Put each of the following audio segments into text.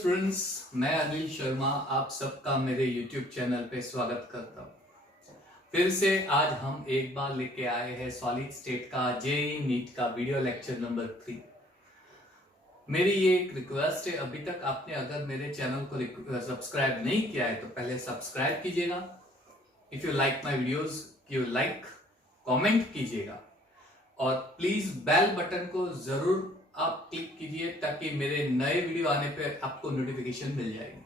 Students, मैं अनिल शर्मा आप सबका मेरे YouTube चैनल पे स्वागत करता हूँ। फिर से आज हम एक बार लेके आए हैं सॉलिड स्टेट का जेईई नीट का वीडियो लेक्चर नंबर 3। मेरी ये एक रिक्वेस्ट है, अभी तक आपने अगर मेरे चैनल को सब्सक्राइब नहीं किया है तो पहले सब्सक्राइब कीजिएगा। If you like my videos you like comment कीजिएगा और प्लीज बेल बटन को जरूर आप क्लिक कीजिए ताकि मेरे नए वीडियो आने पे आपको नोटिफिकेशन मिल जाएगी।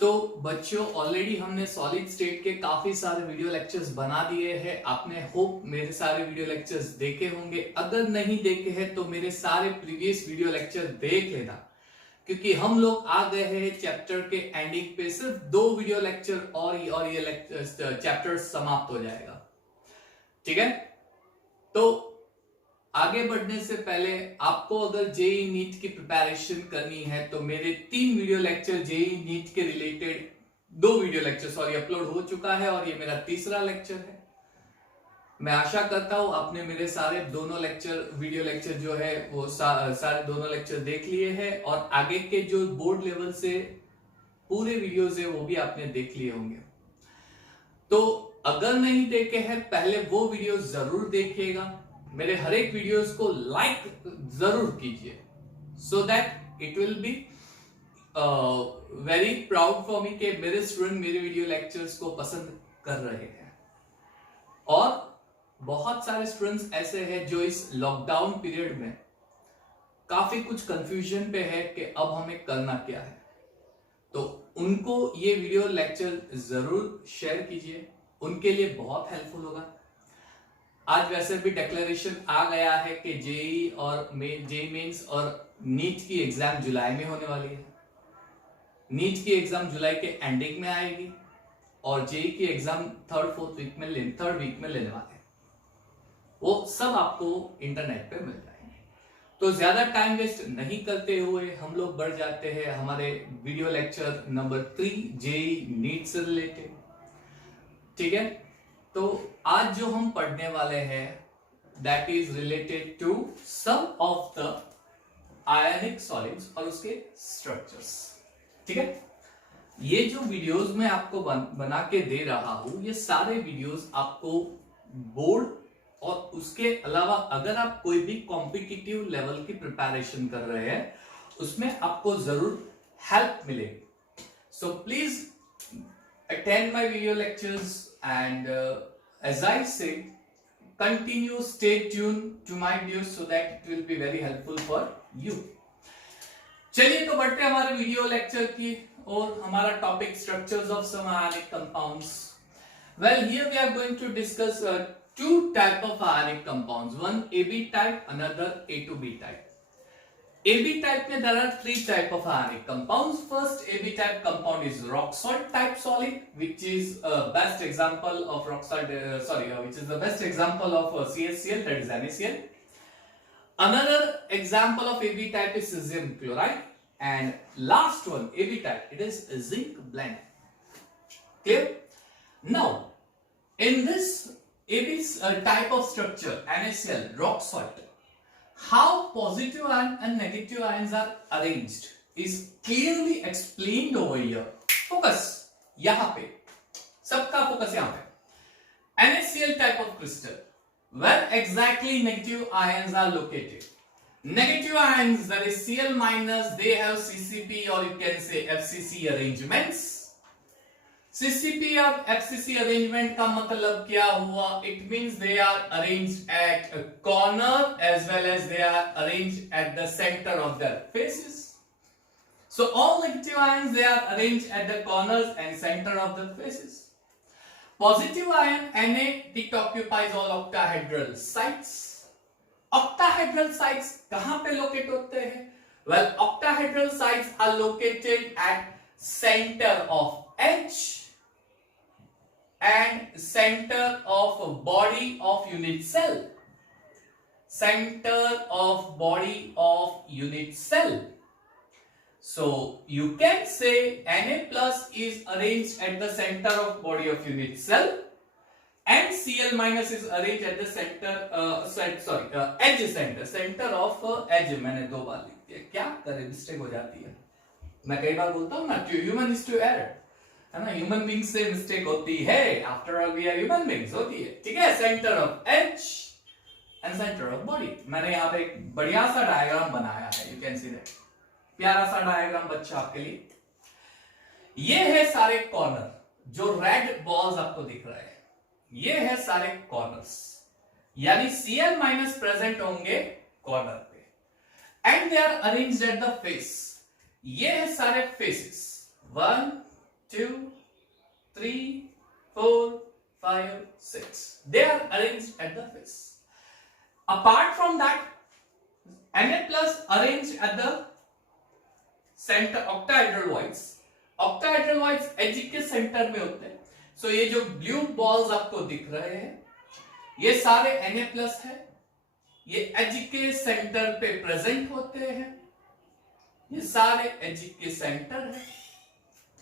तो बच्चों, ऑलरेडी हमने सॉलिड स्टेट के काफी सारे वीडियो लेक्चर्स बना दिए हैं। आपने होप मेरे सारे वीडियो लेक्चर्स देखे होंगे। अगर नहीं देखे हैं तो मेरे सारे प्रीवियस वीडियो लेक्चर देख लेना, क्योंकि हम लोग आ गए हैं चैप्टर के एंडिंग पे। सिर्फ 2 वीडियो लेक्चर और ये चैप्टर समाप्त हो जाएगा। ठीक है, तो आगे बढ़ने से पहले आपको अगर जेईई नीट की प्रिपरेशन करनी है तो मेरे 3 वीडियो लेक्चर जेईई नीट के रिलेटेड 2 वीडियो लेक्चर अपलोड हो चुका है और ये मेरा तीसरा लेक्चर है। मैं आशा करता हूं आपने मेरे सारे दोनों वीडियो लेक्चर जो है वो सारे दोनों लेक्चर देख लिए हैं और आगे के जो बोर्ड लेवल से पूरे वीडियोस है वो भी आपने देख लिए होंगे। तो अगर नहीं देखे हैं पहले वो वीडियो जरूर देखिएगा। मेरे हर एक वीडियोस को लाइक जरूर कीजिए, so that it will be very proud for me कि मेरे स्टूडेंट मेरे वीडियो लेक्चर्स को पसंद कर रहे हैं। और बहुत सारे स्टूडेंट्स ऐसे हैं जो इस लॉकडाउन पीरियड में काफी कुछ कंफ्यूजन पे है कि अब हमें करना क्या है, तो उनको ये वीडियो लेक्चर जरूर शेयर कीजिए, उनके लिए बहुत हेल्पफुल होगा। आज वैसे भी डिक्लेरेशन आ गया है कि जेईई और जेईई मेंस और नीट की एग्जाम जुलाई में होने वाली है। नीट की एग्जाम जुलाई के एंडिंग में आएगी और जेईई की एग्जाम थर्ड वीक में लेने वाले हैं। वो सब आपको इंटरनेट पे मिल जाएंगे। तो ज्यादा टाइम वेस्ट नहीं करते हुए हम लोग बढ़ जाते हैं हमारे video lecture number 3 JEE NEET से रिलेटेड। ठीक है, तो आज जो हम पढ़ने वाले हैं that is related to some of the ionic solids और उसके स्ट्रक्चर्स। ठीक है, ये जो वीडियोस मैं आपको बना के दे रहा हूं, ये सारे वीडियोस आपको बोर्ड और उसके अलावा अगर आप कोई भी कॉम्पिटिटिव लेवल की प्रिपरेशन कर रहे हैं उसमें आपको जरूर हेल्प मिलेगी। So please attend my video lectures and as I say, stay tuned to my videos so that it will be very helpful for you। चलिए तो बढ़ते हैं हमारे वीडियो लेक्चर की और हमारा topic structures of some ionic compounds. Well, here we are going to discuss 2 type of ionic compounds, one AB type, another A2B type। AB type में there are 3 type of ionic compounds। First AB type compound is rock salt type solid, which is best example of rock salt. Which is the best example of CaCl, that is NaCl. Another example of AB type is cesium chloride, and last one AB type, it is zinc blende। Clear? Now, in this AB type of structure, NaCl, rock salt, how positive ion and negative ions are arranged is clearly explained over here। Focus यहां पे, सबका focus यहां पे। NaCl type of crystal, where exactly negative ions are located? Negative ions, that is Cl minus, they have CCP or you can say FCC arrangements। CCP और FCC arrangement का मतलब क्या हुआ? It means they are arranged at a corner as well as they are arranged at the center of their faces। So all negative ions, they are arranged at the corners and center of the faces। Positive ion Na, it occupies all octahedral sites। Octahedral sites कहां पे locate होते हैं? Well, octahedral sites are located at center of H and center of body of unit cell। Center of body of unit cell। So you can say Na plus is arranged at the center of body of unit cell and Cl minus is arranged at the center edge center of edge। मैंने 2 बार लिख दिया, क्या करें, mistake हो जाती है। मैं कई बार बोलता हूँ ना, to human is to error, है ना, ह्यूमन बीइंग से मिस्टेक होती है, after all we are human beings, होती है, ठीक है। Centre of H and centre of body. मैंने यहाँ पे एक बढ़िया सा डायग्राम बनाया है, यू कैन सी दैट, प्यारा सा डायग्राम बच्चा आपके लिए। ये है सारे कॉर्नर, जो रेड बॉल्स आपको दिख रहे हैं, ये है सारे कॉर्नर्स, यानी Cl माइनस प्रेजेंट होंगे कॉर्नर पे, and they are arranged at the face. ये है सारे faces, 1 2 3 4 5 6, they are arranged at the face. Apart from that, Na plus arranged at the center, octahedral voids. octahedral voids as के centre में होते हैं। सो ये जो ब्लू बॉल्स आपको दिख रहे हैं, ये सारे Na प्लस है, ये एज के सेंटर पे प्रेजेंट होते हैं, ये सारे एज के सेंटर है,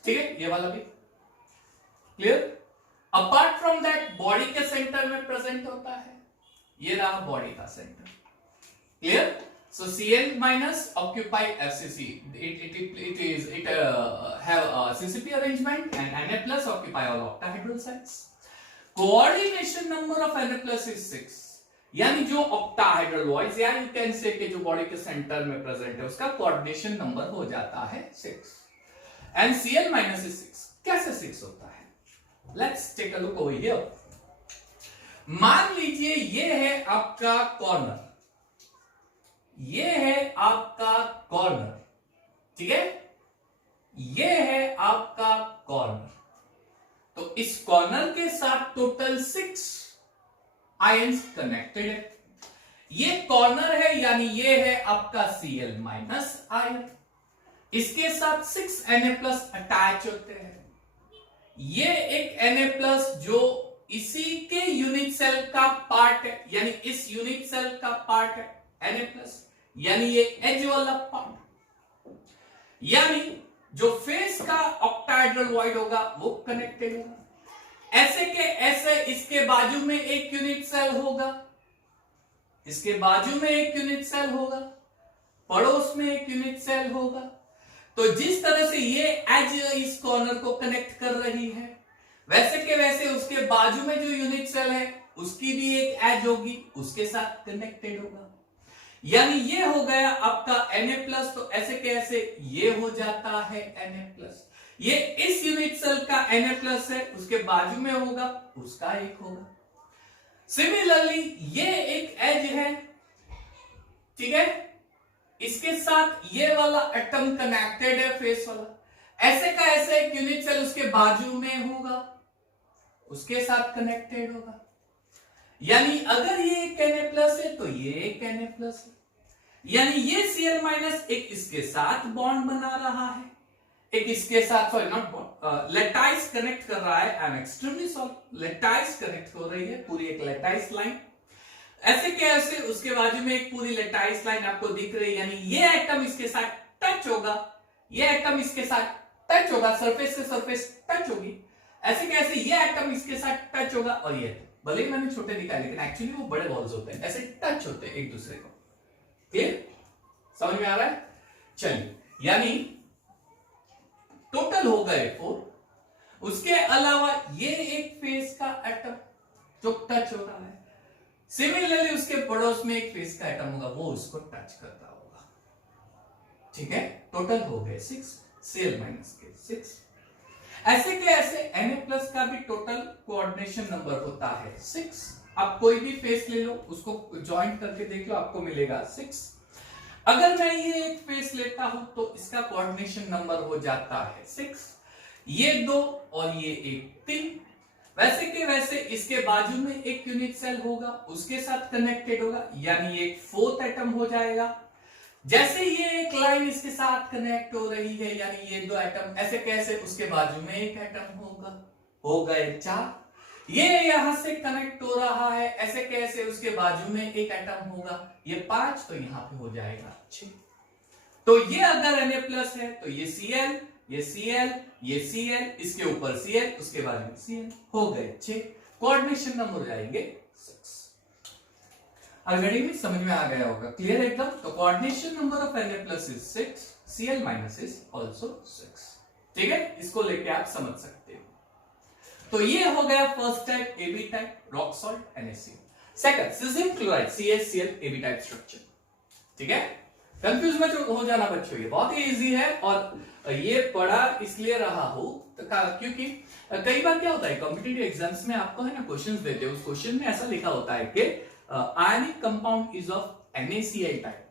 ठीक है, ये वाला भी clear. Apart from that body के सेंटर में प्रेजेंट होता है, ये रहा बॉडी का centre, clear. So Cl minus occupy FCC. It have a CCP arrangement, and Na plus occupy all octahedral sites. Coordination number of Na plus is 6. यानी जो octahedral voids, या you can say कि जो body के centre में present है, उसका coordination number हो जाता है 6. And Cl minus is 6. कैसे 6 होता है? Let's take a look over here. मान लीजिए ये है आपका कॉर्नर, ये है आपका कॉर्नर, ठीक है, ये है आपका कॉर्नर। तो इस कॉर्नर के साथ टोटल 6 आयंस कनेक्टेड है। ये कॉर्नर है, यानी ये है आपका Cl माइनस आयन, इसके साथ 6 Na प्लस अटैच होते हैं। ये एक Na प्लस जो इसी के यूनिट सेल का पार्ट है, यानी इस यूनिट सेल का पार्ट है Na प्लस, यानी ये एज वाला पार्ट, यानी जो फेस का ऑक्टाहेड्रल वॉइड होगा वो कनेक्टेड होगा। ऐसे के ऐसे इसके बाजू में एक यूनिट सेल होगा, इसके बाजू में एक यूनिट सेल होगा, पड़ोस में एक यूनिट सेल होगा। तो जिस तरह से ये एज इस कॉर्नर को कनेक्ट कर रही है, वैसे के वैसे उसके बाजू में जो यूनिट सेल है उसकी भी एक एज होगी, उसके साथ कनेक्टेड होगा। यानी ये हो गया आपका Na प्लस, तो ऐसे कैसे ये हो जाता है Na प्लस। ये इस यूनिट सेल का Na प्लस है, उसके बाजू में होगा, उसका एक होगा। सिमिलरली ये एक एज है, ठीक है, इसके साथ ये वाला एटम कनेक्टेड है, फेस वाला। ऐसे का ऐसे एक यूनिट सेल उसके बाजू में होगा, उसके साथ कनेक्टेड होगा। यानी अगर ये एक Na प्लस है तो ये एक Na प्लस है, यानी ये Cl माइनस एक इसके साथ बॉन्ड बना रहा है, एक इसके साथ, sorry not bond, lattice connect कर रहा है। I am extremely sorry, lattice connect हो रही है, पूरी एक लेटाइस लाइन। ऐसे कैसे उसके बाजू में एक पूरी लेटाइस लाइन आपको दिख रही है, यानी ये एटम इसके साथ टच होगा, ये एटम इसके साथ टच होगा, सरफेस से सरफेस टच होगी। ऐसे कैसे ये एटम इसके साथ टच होगा, और ये भले ही मैंने छोटे दिखाए लेकिन एक्चुअली वो बड़े बॉल्स होते हैं, ऐसे टच होते हैं एक दूसरे को। क्लियर, समझ में आ रहा है? चलिए, यानी टोटल हो गए 4। उसके अलावा ये एक फेस का एटम जो टच हो रहा है, सिमिलरली उसके पड़ोस में एक फेस का एटम होगा, वो उसको टच करता होगा, ठीक है। टोटल हो गए 6, Cl माइनस के 6। ऐसे के ऐसे Na प्लस का भी टोटल कोऑर्डिनेशन नंबर होता है 6। आप कोई भी फेस ले लो, उसको ज्वाइंट करके देख लो, आपको मिलेगा 6। अगर मैं ये एक फेस लेता हूं तो इसका कोऑर्डिनेशन नंबर हो जाता है 6, ये 2 और ये एक 3। वैसे के वैसे इसके बाजू में एक यूनिट सेल होगा, उसके साथ कनेक्टेड होगा, यानी एक 4th एटम हो जाएगा। जैसे ये एक लाइन इसके साथ कनेक्ट हो रही है, यानी ये 2 एटम, ऐसे कैसे उसके बाजू में एक एटम होगा, हो गए 4। ये यहां से कनेक्ट हो रहा है, ऐसे कैसे उसके बाजू में एक एटम होगा, ये 5, तो यहां पे हो जाएगा 6। तो ये अगर Na प्लस है तो ये Cl, ये Cl, ये Cl, इसके ऊपर Cl, उसके बाद में Cl, हो गए 6। कोऑर्डिनेशन नंबर हो जाएंगे 6। ऑलरेडी भी समझ में आ गया होगा, क्लियर एकदम। तो coordination number of Na plus is 6, Cl minus is also 6। ठीक है, इसको लेके आप समझ सकते हो। तो ये हो गया first type AB type rock salt NaCl। Second caesium chloride CaCl AB type structure. ठीक है, कंफ्यूज मत हो जाना बच्चों, ये बहुत ही इजी है और ये पढ़ा इसलिए रहा हूं क्योंकि कई बार क्या होता है कॉम्पिटिटिव एग्जाम्स में आपको है ना क्वेश्चंस देते हैं, उस क्वेश्चन में ऐसा लिखा होता है कि ionic compound is of NaCl type.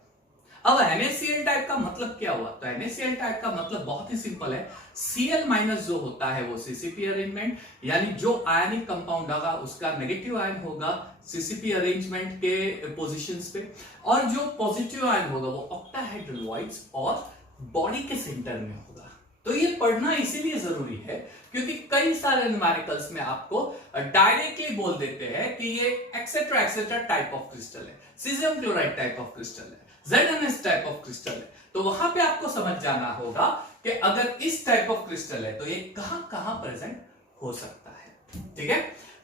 अब NaCl टाइप का मतलब क्या हुआ? तो NaCl टाइप का मतलब बहुत ही सिंपल है, Cl माइनस जो होता है वो CCP अरेंजमेंट, यानी जो आयनिक कंपाउंड होगा उसका नेगेटिव आयन होगा CCP अरेंजमेंट के पोजीशंस पे, और जो पॉजिटिव आयन होगा वो ऑक्टाहेड्रल वॉइड्स और बॉडी के सेंटर में होगा। तो ये पढ़ना इसीलिए जरूरी है क्योंकि कई सारे न्यूमेरिकल्स में आपको डायरेक्टली बोल देते हैं कि ये etcetera etcetera type of crystal है, caesium chloride type of crystal है, ZnS टाइप ऑफ क्रिस्टल है। तो वहां पे आपको समझ जाना होगा कि अगर इस टाइप ऑफ क्रिस्टल है तो ये कहां कहां प्रेजेंट हो सकता है। ठीक है,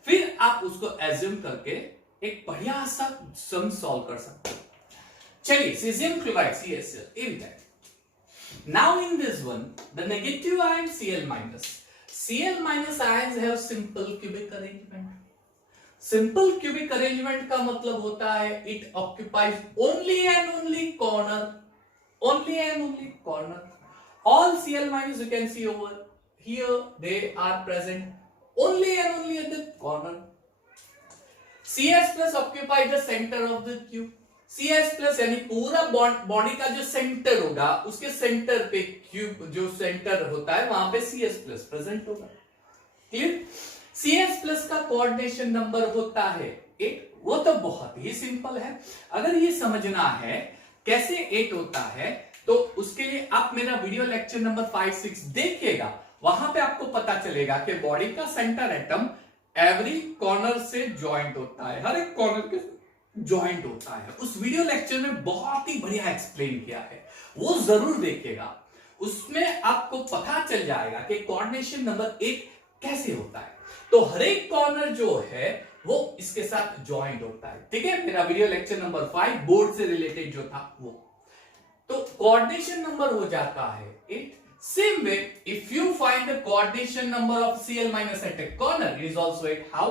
फिर आप उसको एज्यूम करके एक बढ़िया सा सम सॉल्व कर सकते हो। चलिए, caesium chloride CaCl AB type. Now in this one, the negative ion Cl minus ions have simple cubic arrangement. Simple cubic arrangement का मतलब होता है it occupies only and only corner. Only and only corner. All Cl minus you can see over here, they are present only and only at the corner. Cs plus occupies the center of the cube. CS plus यानी पूरा body का जो centre होगा उसके centre पे cube जो centre होता है वहां पे CS प्लस प्रेजेंट होगा। क्लियर? CS प्लस का कोऑर्डिनेशन नंबर होता है 8। वो तो बहुत ही सिंपल है। अगर ये समझना है कैसे 8 होता है तो उसके लिए आप मेरा वीडियो लेक्चर नंबर 5-6 देखिएगा, वहां पे आपको पता चलेगा कि बॉडी का सेंटर एटम एवरी कॉर्नर से ज्वाइंट होता है, हर एक कॉर्नर के ज्वाइंट होता है। उस वीडियो लेक्चर में बहुत ही बढ़िया एक्सप्लेन किया है, वो जरूर देखिएगा। उसमें आपको पता चल जाएगा कि कोऑर्डिनेशन नंबर 8 कैसे होता है। तो हर एक कॉर्नर जो है वो इसके साथ ज्वाइंट होता है। ठीक है, मेरा वीडियो लेक्चर नंबर 5 बोर्ड से रिलेटेड जो था वो। तो कोऑर्डिनेशन नंबर हो जाता है 8। Same way if you find the coordination number of Cl minus at a corner it is also 8. How?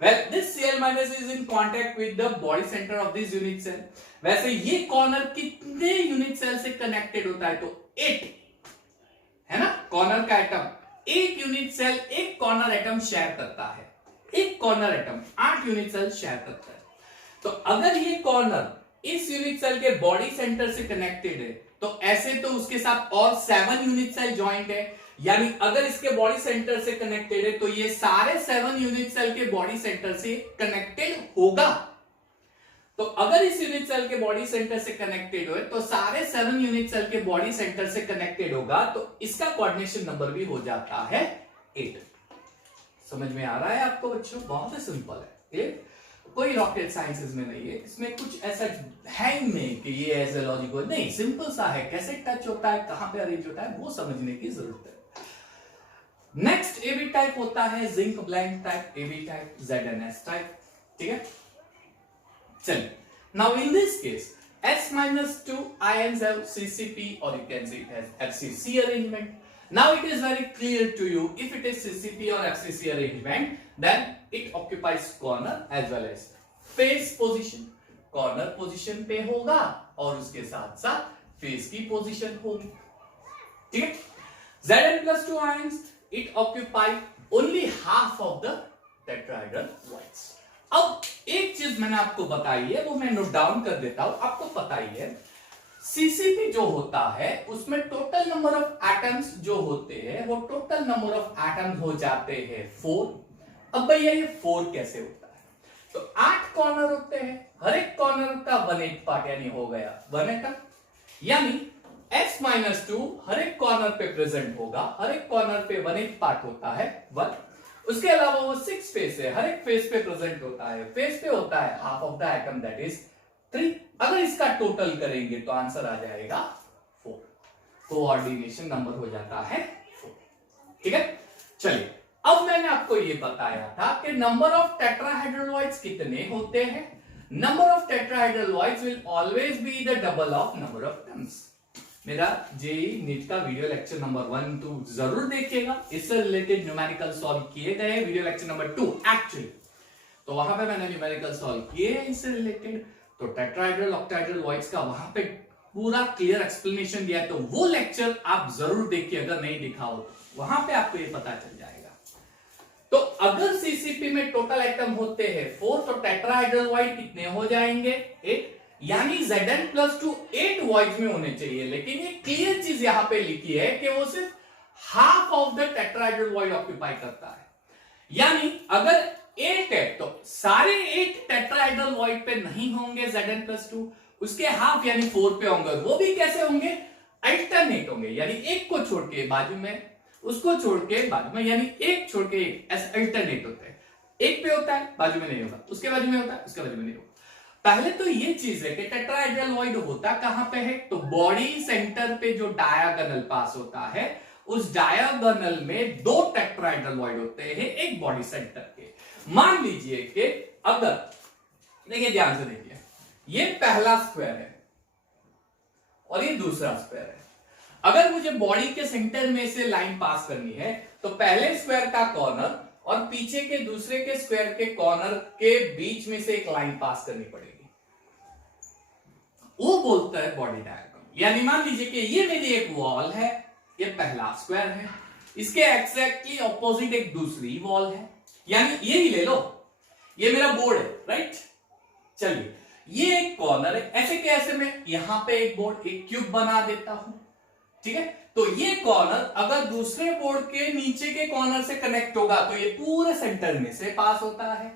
Well, this Cl minus is in contact with the body center of this unit cell. वैसे ये corner कितने unit cell से connected होता है? तो 8 है ना, corner का एटम 8 यूनिट सेल एक कॉर्नर एटम शेयर करता है। एक corner atom 8 unit cell share करता है। तो अगर ये कॉर्नर इस यूनिट सेल के बॉडी सेंटर से कनेक्टेड है तो ऐसे तो उसके साथ और 7 यूनिट सेल ज्वाइंट है, यानी अगर इसके बॉडी सेंटर से कनेक्टेड है तो ये सारे 7 यूनिट सेल के बॉडी सेंटर से कनेक्टेड होगा। तो अगर इस यूनिट सेल के बॉडी सेंटर से कनेक्टेड हो तो सारे 7 यूनिट सेल के बॉडी सेंटर से कनेक्टेड होगा, तो इसका कोऑर्डिनेशन नंबर भी हो जाता है 8। समझ में आ रहा है आपको बच्चों? बहुत ही सिंपल है। क्लियर? कोई रॉकेट साइंस इसमें नहीं है, इसमें कुछ ऐसा है ही नहीं कि ये ऐसे लॉजिकल नहीं, सिंपल सा है। कैसे टच होता है, कहां पे अरेंज होता है, वो समझने की जरूरत है। नेक्स्ट एबी टाइप होता है zinc blende type, AB type, ZnS type. ठीक है, चलिए। Now in this case S-2 ions have CCP or you can say it has FCC arrangement. Now it is very clear to you, if it is CCP or FCC arrangement, then it occupies corner as well as face position. Corner position पे होगा और उसके साथ साथ face की position होगी। ठीक है, Zn+2 ions, it occupy only half of the tetrahedral voids. अब एक चीज मैंने आपको बताई है, वो मैं नोट डाउन कर देता हूं। आपको पता ही है सीसीपी जो होता है उसमें टोटल नंबर ऑफ एटम्स जो होते हैं वो टोटल नंबर ऑफ एटम्स हो जाते हैं 4। अब भैया ये 4 कैसे होता है? तो 8 कॉर्नर होते हैं, हर एक कॉर्नर का 1/8 पार्ट यानी हो गया 1 एटम, यानी S-2 हर एक कॉर्नर पे प्रेजेंट होगा, हर एक कॉर्नर पे 1/8 पार्ट होता है 1। उसके अलावा वो 6 फेस है, हर एक फेस पे प्रेजेंट होता है, फेस पे होता है half of the atom that is 3। अगर इसका टोटल करेंगे तो आंसर आ जाएगा 4। कोऑर्डिनेशन नंबर हो जाता है 4। ठीक है, चलिए। अब मैंने आपको ये बताया था कि नंबर ऑफ टेट्राहेड्रल वॉइड्स कितने होते हैं। Number of tetrahedral voids will always be the double of number of atoms. मेरा जेईई नीट का वीडियो लेक्चर नंबर 1 2 जरूर देखिएगा। इससे रिलेटेड न्यूमेरिकल सॉल्व किए गए वीडियो लेक्चर नंबर 2 एक्चुअली, तो वहां पे मैंने न्यूमेरिकल सॉल्व किए हैं इससे रिलेटेड। तो टेट्राहेड्रल ऑक्टाहेड्रल वॉइड्स का वहां पे पूरा क्लियर एक्सप्लेनेशन दिया है, तो वो लेक्चर आप जरूर देखिए, अगर नहीं दिखा हो तो वहां पे आपको ये पता चल जाएगा। तो अगर सीसीपी में टोटल एटम होते हैं 4, तो टेट्राहेड्रल वॉइड कितने हो जाएंगे? 8, यानी Zn+2 8 वॉइड्स में होने चाहिए। लेकिन ये क्लियर चीज यहां पे लिखी है कि वो सिर्फ half of the tetrahedral void occupy करता है, यानी अगर 8 है तो सारे 8 टेट्राहेड्रल वॉइड पे नहीं होंगे Zn+2, उसके हाफ यानी 4 पे होंगे। वो भी कैसे होंगे? अल्टरनेट होंगे, यानी एक को छोड़ के बाजू में, उसको छोड़ के बाजू में, यानी एक छोड़ के एक, ऐसे अल्टरनेट होते हैं। एक पे होता है, बाजू में नहीं होगा, उसके बाजू में होता है, उसके बाजू में नहीं होगा। पहले तो ये चीज है कि टेट्राहेड्रल वॉइड होता कहां पे है? तो बॉडी सेंटर पे जो डायगोनल पास होता है, उस डायगोनल में 2 टेट्राहेड्रल वॉइड होते हैं एक बॉडी सेंटर के। मान लीजिए कि अगर, देखिए ध्यान से देखिए, ये पहला स्क्वायर है और ये दूसरा स्क्वायर है। अगर मुझे बॉडी के सेंटर में से लाइन पास करनी है, तो पहले स्क्वायर का कॉर्नर और पीछे के दूसरे के स्क्वायर के कॉर्नर के बीच में से एक लाइन पास करनी पड़ेगी, वो बोलता है बॉडी डायग्राम। यानी मान लीजिए कि ये मेरी एक वॉल है, ये पहला स्क्वायर है, इसके एग्जैक्टली ऑपोजिट एक दूसरी वॉल है, यानी ये ही ले लो, ये मेरा बोर्ड है, राइट। चलिए, ये एक कॉर्नर है, ऐसे कैसे मैं यहां पे एक बोर्ड, एक क्यूब बना देता हूं, ठीक है। तो ये कॉर्नर अगर दूसरे बोर्ड के नीचे के कॉर्नर से कनेक्ट होगा तो ये पूरे सेंटर में से पास होता है,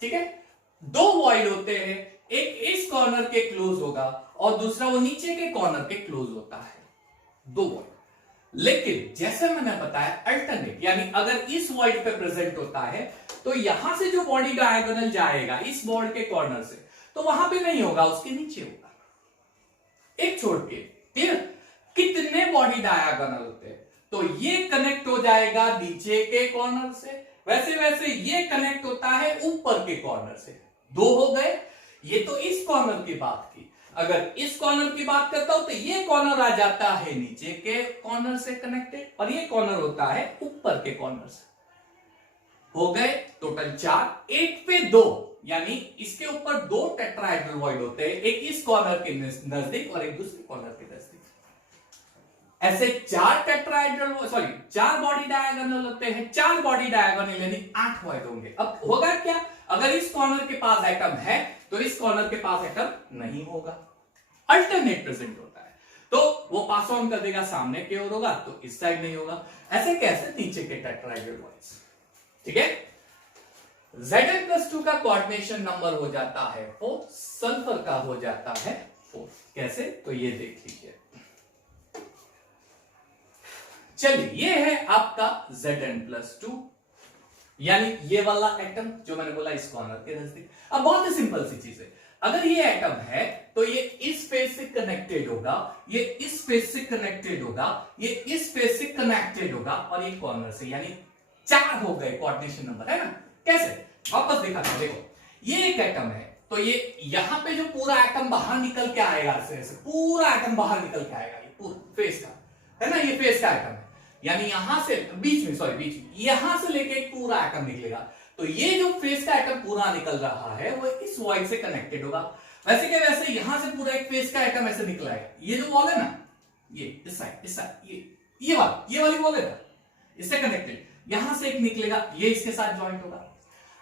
ठीक है। 2 वॉइड होते हैं, एक इस कॉर्नर के क्लोज होगा और दूसरा वो नीचे के कॉर्नर के क्लोज होता है, 2 वॉइड। लेकिन जैसे मैंने बताया अल्टरनेट, यानी अगर इस वॉइड पे प्रेजेंट होता है तो यहां से जो बॉडी डायगोनल जाएगा इस बोर्ड के कॉर्नर से, तो वहां पे नहीं होगा, उसके नीचे होगा, एक छोड़ के। क्लियर? कितने बॉडी डायगोनल होते हैं? तो ये कनेक्ट हो जाएगा नीचे के कॉर्नर से, वैसे वैसे ये कनेक्ट होता है ऊपर के कॉर्नर से। 2 हो गए। ये तो इस कॉर्नर की बात की। अगर इस कॉर्नर की बात करता हूं तो ये कॉर्नर आ जाता है नीचे के कॉर्नर से कनेक्टेड, और ये कॉर्नर होता है ऊपर के कॉर्नर से। हो गए टोटल 4, 8 पे 2, यानी इसके ऊपर 2 टेट्राहेड्रल वॉइड होते हैं, एक इस कॉर्नर के नजदीक और एक दूसरे कॉर्नर के नजदीक। ऐसे 4 टेट्राहेड्रल, सॉरी 4 बॉडी डायगोनल होते हैं, 4 बॉडी डायगोनल यानी 8 वॉइड होंगे। अब होगा क्या? अगर इस कॉर्नर के पास एटम है तो इस कॉर्नर के पास एटम नहीं होगा, अल्टरनेट प्रेजेंट होता है, तो वो पास ऑन कर देगा, सामने की ओर होगा तो इस साइड नहीं होगा। ऐसे कैसे? नीचे के टेट्राहेड्रल वॉइड्स, ठीक है। Zn+2 का कोऑर्डिनेशन नंबर हो जाता है 4, सल्फर का हो जाता है 4। कैसे? तो ये देख लीजिए। चलिए, ये है आपका Zn+2, यानी ये वाला एटम जो मैंने बोला इस कॉर्नर के नजदीक। अब बहुत ही सिंपल सी चीज है, अगर ये एटम है तो ये इस फेस से कनेक्टेड होगा, ये इस फेस से कनेक्टेड होगा, ये इस फेस से कनेक्टेड होगा, और ये कॉर्नर से, यानी 4 हो गए कोऑर्डिनेशन नंबर, है ना। कैसे? वापस दिखाता हूं, देखो ये एक एटम है, तो ये यहां पे जो पूरा एटम बाहर निकल के आएगा, ऐसे पूरा एटम बाहर निकल के आएगा, ये पूरा फेस का, है ना, ये फेस का एटम है, यानी यहां से बीच में यहां से लेके एक पूरा एटम निकलेगा। तो ये जो फेस का एटम पूरा निकल रहा है वो इस वॉइड से कनेक्टेड होगा। वैसे क्या, वैसे यहां से पूरा एक फेस का एटम ऐसे निकला है, ये जो वॉल है ना, ये इस साइड, ये वाली वॉल है ना, इससे कनेक्टेड, यहां से एक निकलेगा, ये इसके साथ ज्वाइंट होगा।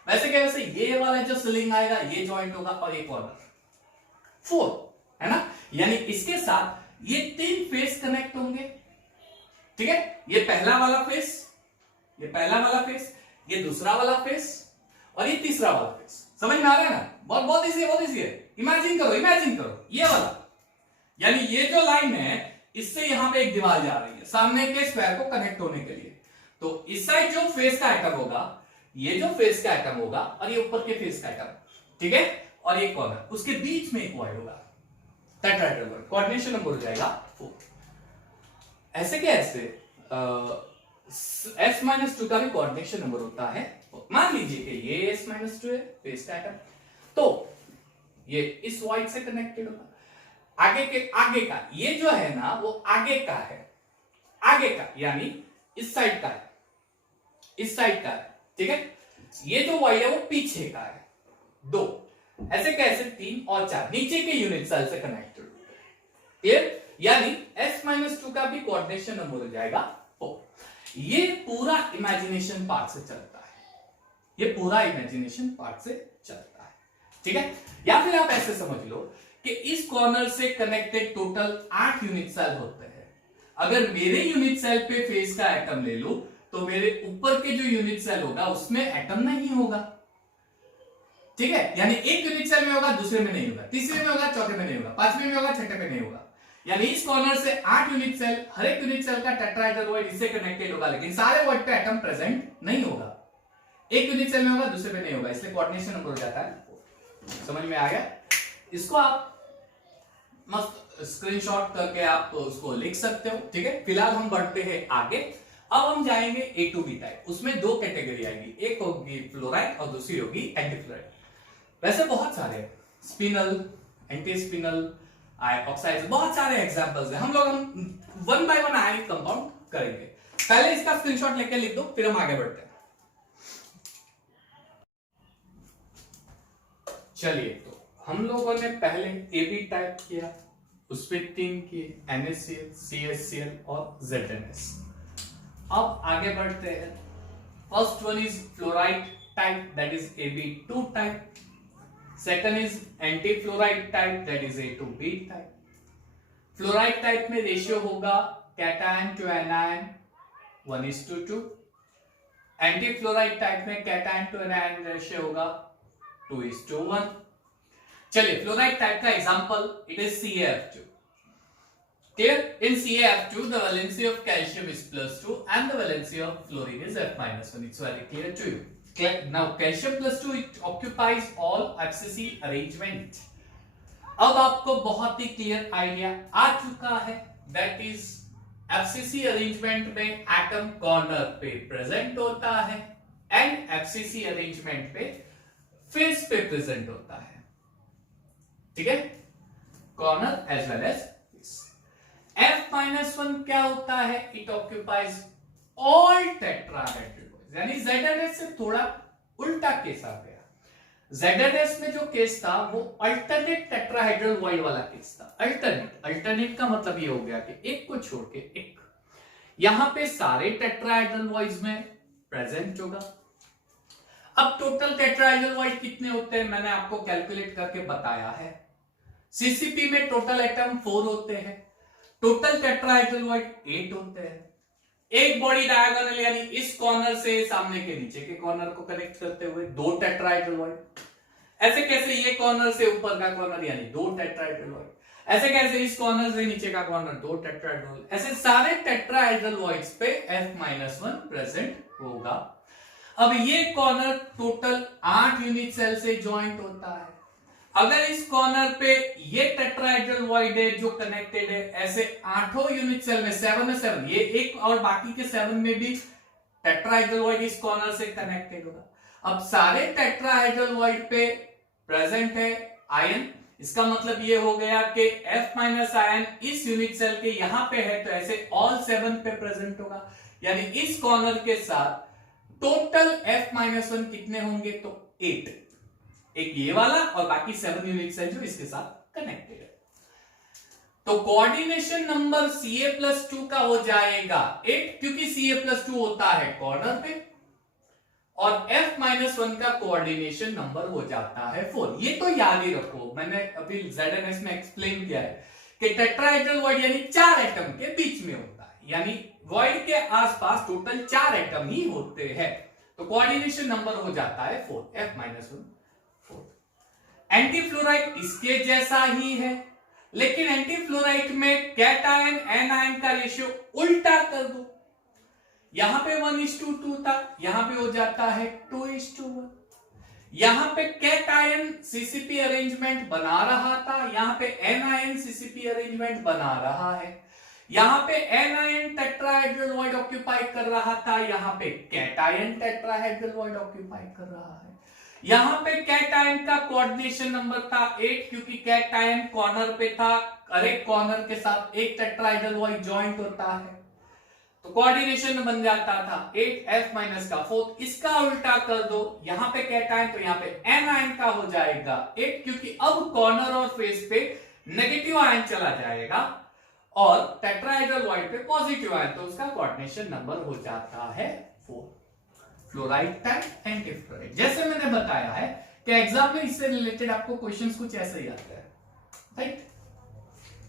वैसे क्या, वैसे ये वाला जो सिलिंग आएगा ये ज्वाइंट होगा, और एक कॉर्नर 4, है ना, यानी इसके साथ ये 3 फेस कनेक्ट होंगे, ठीक है। ये पहला वाला फेस, ये पहला वाला फेस, ये दूसरा वाला फेस, और ये तीसरा वाला फेस। समझ में आ रहा है ना? बहुत इजी है, बहुत इजी है। इमेजिन करो ये वाला, यानी ये जो लाइन है इससे यहां पे एक दीवार जा रही है सामने के स्क्वायर को कनेक्ट होने के लिए। तो इस साइड जो फेस का एटम होगा, ये जो फेस का एटम होगा, और ये ऊपर के फेस का एटम, ठीक है, और ये कॉर्नर, उसके बीच में एक वॉइड होगा, टेट्राहेड्रल वॉइड, कोऑर्डिनेशन नंबर हो जाएगा 4। ऐसे क्या, ऐसे S-2 का भी कोऑर्डिनेशन नंबर होता है। मान लीजिए कि ये S-2 है फेस का एटम, तो ये इस वॉइड से कनेक्टेड होगा। आगे का, ये जो है ना वो आगे का है, आगे का यानी इस साइड का है, इस साइड का है, ठीक है। ये जो वाई है वो पीछे का है, 2 ऐसे कैसे 3 और 4 नीचे के यूनिट सेल से कनेक्टेड, क्लियर। यानी s-2 का भी कोऑर्डिनेशन नंबर हो जाएगा 4। ये पूरा इमेजिनेशन पार्ट से चलता है, ये पूरा इमेजिनेशन पार्ट से चलता है, ठीक है। या फिर आप ऐसे समझ लो कि इस कॉर्नर से कनेक्टेड टोटल 8 यूनिट सेल होते हैं। अगर मेरे यूनिट सेल पे फेस का एटम ले लो तो मेरे ऊपर के जो यूनिट सेल होगा उसमें एटम नहीं होगा, ठीक है। यानी एक यूनिट सेल में होगा, दूसरे में नहीं होगा, तीसरे में होगा, चौथे में नहीं होगा, पांचवें में होगा, छठे में नहीं होगा। यानी इस कॉर्नर से 8 यूनिट सेल, हर एक यूनिट सेल का टेट्राहेड्रल वॉइड इससे कनेक्टेड होगा, लेकिन सारे वॉइड पे एटम प्रेजेंट नहीं होगा। एक यूनिट सेल में होगा, दूसरे में नहीं होगा, इसलिए कोऑर्डिनेशन नंबर हो जाता है। समझ में आ गया? इसको आप मस्त स्क्रीनशॉट करके आप उसको लिख सकते हो, ठीक है। फिलहाल हम बढ़ते हैं आगे। अब हम जाएंगे ए टू बी टाइप। उसमें 2 कैटेगरी आएगी, एक होगी फ्लोराइड और दूसरी होगी एंटी फ्लोराइड। वैसे बहुत सारे स्पिनल, एंटी स्पिनल, ऑक्साइड, बहुत सारे एग्जांपल्स हैं। हम 1 बाय 1 आयनिक कंपाउंड करेंगे। पहले इसका स्क्रीनशॉट लेके लिख दो, फिर हम आगे बढ़ते हैं। चलिए, तो हम लोगों ने पहले ए बी टाइप किया, उसमें 3 किए, NaCl, CaCl और ZnS। अब आगे बढ़ते हैं। First one is fluoride type, that is AB2 type. Second is anti fluoride type, that is A2B type. Fluoride type में रेशियो होगा cation to anion 1:2। Anti fluoride type में कैटायन टू एनायन रेशियो होगा 2:1। चलिए, fluoride type का example, it is CaF2। Clear? In CaF2, the valency of calcium is +2 and the valency of fluorine is F-1. It's very clear to you. Now, calcium +2 it occupies all FCC arrangement. अब आपको बहुत ही clear idea आ चुका है, that is FCC arrangement में atom corner पे present होता है and FCC arrangement पे फेस पे प्रेजेंट होता है, ठीक है, corner edge well as F-1 क्या होता है? इट ऑक्यूपाइज ऑल टेट्राहेड्रल, यानी ZnS से थोड़ा उल्टा केस आ गया। ZnS में जो केस था वो अल्टरनेट टेट्राहेड्रल वॉइड वाला केस था। अल्टरनेट का मतलब ये हो गया कि एक को छोड़ के एक, यहां पे सारे टेट्राहेड्रल वॉइड्स में प्रेजेंट होगा। अब टोटल टेट्राहेड्रल वॉइड कितने होते हैं मैंने आपको कैलकुलेट करके बताया है। CCP में टोटल एटम 4 होते हैं, टोटल टेट्राहेड्रल वॉइड 8 होते हैं। एक बॉडी डायगोनल यानी इस कॉर्नर से सामने के नीचे के कॉर्नर को कनेक्ट करते हुए 2 टेट्राहेड्रल वॉइड। ऐसे कैसे ये कॉर्नर से ऊपर का कॉर्नर यानी 2 टेट्राहेड्रल वॉइड। ऐसे कैसे इस कॉर्नर से नीचे का कॉर्नर 2 टेट्राहेड्रल वॉइड। ऐसे सारे टेट्राहेड्रल वॉइड्स पे F-1 प्रेजेंट होगा। अब ये कॉर्नर टोटल 8 यूनिट सेल से ज्वाइंट होता है। अगर इस कॉर्नर पे ये टेट्राहेड्रल वॉइड है जो कनेक्टेड है, ऐसे 8 यूनिट सेल में 7 में 7, ये एक और बाकी के 7 में भी टेट्राहेड्रल वॉइड इस कॉर्नर से कनेक्टेड होगा। अब सारे टेट्राहेड्रल वॉइड पे प्रेजेंट है आयन, इसका मतलब ये हो गया कि F- आयन इस यूनिट सेल के यहां पे है, तो ऐसे ऑल 7 पे प्रेजेंट होगा। यानी इस कॉर्नर के साथ टोटल F-1 कितने होंगे? तो 8, एक ये वाला और बाकी 7 यूनिट सेल जो इसके साथ कनेक्टेड है। तो कोऑर्डिनेशन नंबर Ca+2 का हो जाएगा 8, क्योंकि Ca+2 होता है कॉर्नर पे, और F-1 का कोऑर्डिनेशन नंबर हो जाता है 4। ये तो याद ही रखो, मैंने अभी ZnS में एक्सप्लेन किया है कि टेट्राहेड्रल वॉइड यानी 4 एटम के बीच में होता है, यानी वॉइड के आसपास टोटल 4 एटम ही होते हैं। तो कोऑर्डिनेशन नंबर हो जाता है 4, F-1 4। एंटी फ्लोराइड इसके जैसा ही है, लेकिन एंटी फ्लोराइड में कैटायन एनायन का रेशियो उल्टा कर दो। यहां पे 1:2 था, यहां पे हो जाता है 2:1। यहां पे कैटायन CCP अरेंजमेंट बना रहा था, यहां पे एनायन CCP अरेंजमेंट बना रहा है। यहां पे एनायन टेट्राहेड्रल वॉइड ऑक्यूपाई कर रहा था, यहां पे कैटायन टेट्राहेड्रल वॉइड ऑक्यूपाई कर रहा है। यहां पे कैटायन का कोऑर्डिनेशन नंबर था 8, क्योंकि कैटायन कॉर्नर पे था, अरे कॉर्नर के साथ एक टेट्राहेड्रल बॉन्ड ज्वाइंट होता है, तो कोऑर्डिनेशन बन जाता था 8 F माइनस का 4। इसका उल्टा कर दो, यहां पे कैटायन तो यहां पे एनायन का हो जाएगा 8, क्योंकि अब कॉर्नर और फेस पे नेगेटिव आयन चला जाएगा और टेट्राहेड्रल बॉन्ड पे पॉजिटिव आयन, तो उसका कोऑर्डिनेशन नंबर हो जाता है 4। फ्लोराइड टाइप एंटीफ्लोराइड, जैसे मैंने बताया है कि एग्जाम में इससे रिलेटेड आपको क्वेश्चंस कुछ ऐसे ही आते हैं, राइट,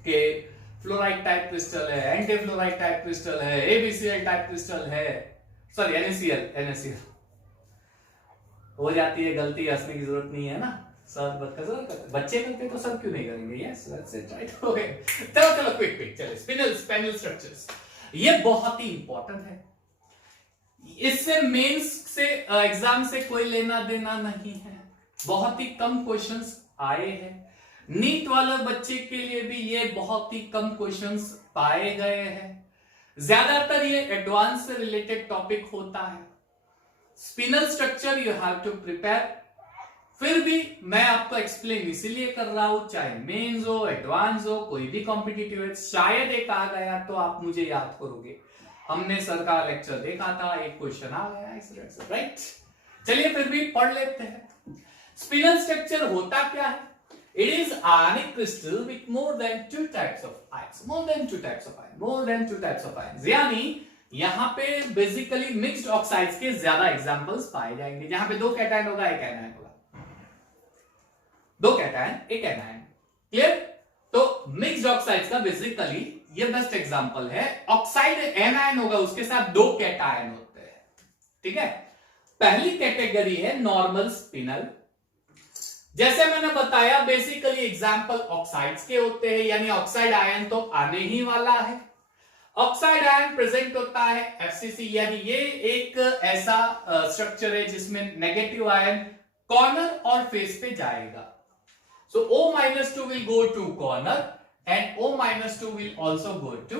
कि फ्लोराइड टाइप क्रिस्टल है, एंटीफ्लोराइड टाइप क्रिस्टल है, एबीसीएल टाइप क्रिस्टल है, सॉरी NaCl हो जाती है गलती, हंसने की जरूरत नहीं है ना, सर बच्चे करते तो सब क्यों नहीं करेंगे, yes that's it, right, okay. चलो चलो क्विक चलो, स्पिनल स्ट्रक्चर्स, ये बहुत ही इंपॉर्टेंट है, इससे मेंस से एग्जाम से कोई लेना देना नहीं है, बहुत ही कम क्वेश्चंस आए हैं, नीट वाले बच्चे के लिए भी ये बहुत ही कम क्वेश्चंस पाए गए हैं, ज्यादातर ये एडवांस से रिलेटेड टॉपिक होता है। Spinel structure you have to prepare, फिर भी मैं आपको एक्सप्लेन इसीलिए कर रहा हूं, चाहे मेंस हो एडवांस हो कोई भी कॉम्पिटिटिव है, शायद एक आ गया तो आप मुझे याद करोगे, हमने सर का लेक्चर देखा था, एक क्वेश्चन आ गया, राइट। चलिए फिर भी पढ़ लेते हैं। स्पिनल स्ट्रक्चर होता क्या है? It is ionic crystal with more than two types of ions. यानी यहां पे बेसिकली मिक्स्ड ऑक्साइड्स के ज्यादा एग्जांपल्स पाए जाएंगे, जहां पे 2 कैटायन होगा 1 एनायन होगा, 2 कैटायन 1 एनायन, क्लियर। तो मिक्स्ड ऑक्साइड्स का बेसिकली ये बेस्ट एग्जांपल है, ऑक्साइड एनायन होगा उसके साथ 2 कैटायन होते हैं, ठीक है। पहली कैटेगरी है नॉर्मल स्पिनल, जैसे मैंने बताया बेसिकली एग्जाम्पल ऑक्साइड्स के होते हैं, यानी ऑक्साइड आयन तो आने ही वाला है, ऑक्साइड आयन प्रेजेंट होता है FCC, यानी ये एक ऐसा स्ट्रक्चर है जिसमें नेगेटिव आयन कॉर्नर और फेस पे जाएगा, सो O-2 will go to corner and O-2 will also go to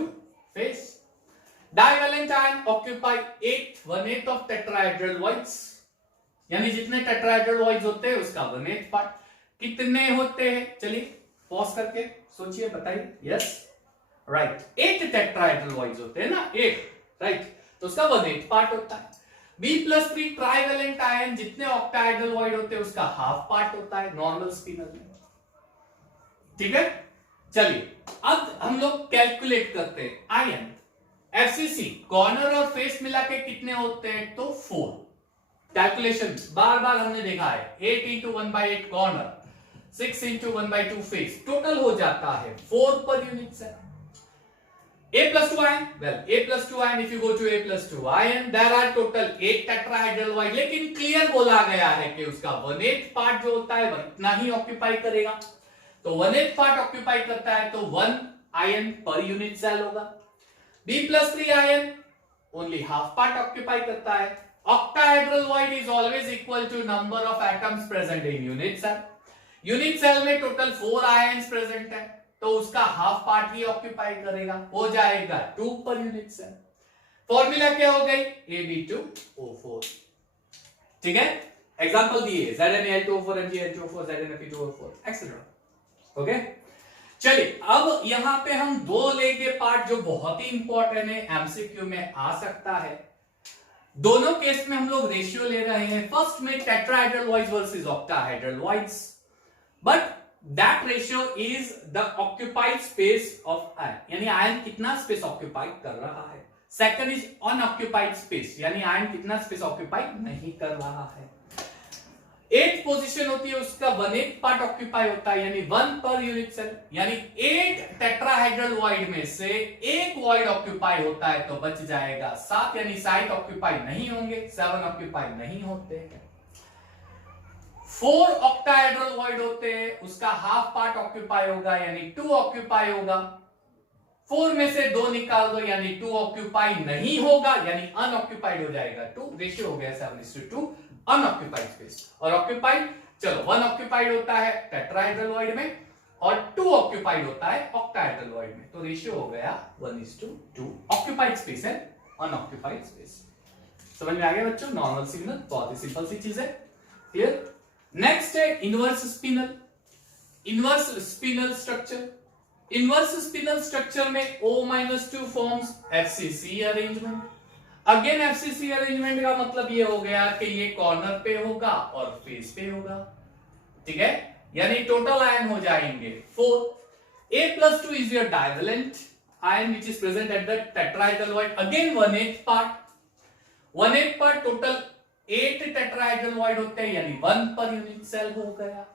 face. Divalent ion occupy 1/8 of tetrahedral voids, यानी जितने टेट्राहेड्रल वॉइड्स होते हैं उसका 1/8 पार्ट, कितने होते हैं चलिए पॉज करके सोचिए बताइए, यस राइट, 8 टेट्राहेड्रल वॉइड्स होते हैं ना, 8, राइट, तो उसका 1/8 पार्ट होता है। B+3 ट्राइवेलेंट आयन जितने ऑक्टाहेड्रल वॉइड होते हैं उसका हाफ पार्ट होता है नॉर्मल स्पिनल में, ठीक है। चलिए अब हम लोग कैलकुलेट करते हैं, आयन FCC कॉर्नर और फेस मिला के कितने होते हैं, तो 4, कैलकुलेशन बार बार हमने देखा है, 8 into 1/8 corner, 6 into 1/2 face, total हो जाता है 4 पर unit cell. A+2 ion, well A+2 ion, if you go to A+2 ion, there are total 8 tetrahedral void, लेकिन क्लियर बोला गया है कि उसका 1/8 पार्ट जो होता है वह इतना ही ऑक्यूपाई करेगा, तो 1/8 पार्ट ऑक्यूपाई करता है तो 1 आयन पर यूनिट सेल होगा। B+3 ion only half part occupy करता है। Octahedral void is always equal to number of atoms present in unit cell. Unit cell में टोटल 4 आयंस प्रेजेंट है, तो उसका हाफ पार्ट ही ऑक्यूपाई करेगा, हो जाएगा 2 पर यूनिट सेल। फॉर्मूला क्या हो गई, Ab2O4, ठीक है। एग्जांपल दिए ZnAl2O4, MgL2O4, ZnFe2O4 etcetera, okay. चलिए अब यहां पे हम 2 लेंगे पार्ट जो बहुत ही इंपॉर्टेंट है, एमसीक्यू में आ सकता है। दोनों केस में हम लोग रेशियो ले रहे हैं, फर्स्ट में tetrahedral voids versus octahedral voids, but that ratio is the occupied space of ion, यानी आयन कितना स्पेस ऑक्यूपाई कर रहा है। सेकंड इज अनऑक्यूपाइड स्पेस, यानी आयन कितना स्पेस ऑक्यूपाई नहीं कर रहा है। 8 पोजीशन होती है उसका 1/8 पार्ट ऑक्यूपाई होता है, यानी 1 पर यूनिट सेल, यानी 8 टेट्राहेड्रल वॉइड में से 1 वॉइड ऑक्यूपाई होता है तो बच जाएगा 7, यानी 7 ऑक्यूपाई नहीं होंगे, 7 ऑक्यूपाई नहीं होते हैं। 4 ऑक्टाहेड्रल वॉइड होते हैं, उसका हाफ पार्ट ऑक्यूपाई होगा, यानी 2 ऑक्यूपाई होगा। 4 में से 2 निकाल दो, यानी 2 ऑक्यूपाई नहीं होगा, यानी अनऑक्यूपाइड हो जाएगा 2, रेशियो हो गया 7:2, अनऑक्यूपाइड स्पेस। और ऑक्यूपाइड, चलो 1 ऑक्यूपाइड होता है टेट्राहेड्रल वॉइड में और 2 ऑक्यूपाइड होता है ऑक्टाहेड्रल वॉइड में, तो रेशियो हो गया 1:2, ऑक्यूपाइड स्पेस है अनऑक्यूपाइड स्पेस। समझ में आ गया बच्चों, नॉर्मल सिग्नल बहुत ही सिंपल सी चीज है, क्लियर। नेक्स्ट है inverse spinel. Inverse spinel structure, inverse spinel structure में O-2 forms FCC arrangement. Again FCC arrangement का मतलब ये हो गया कि ये कॉर्नर पे होगा और फेस पे होगा, ठीक है, यानी टोटल आयन हो जाएंगे 4। A+2 is your divalent ion which is present at the tetrahedral void, again 1/8 part, 1/8 part total 8 tetrahedral void होते हैं, यानी 1 पर यूनिट सेल हो गया।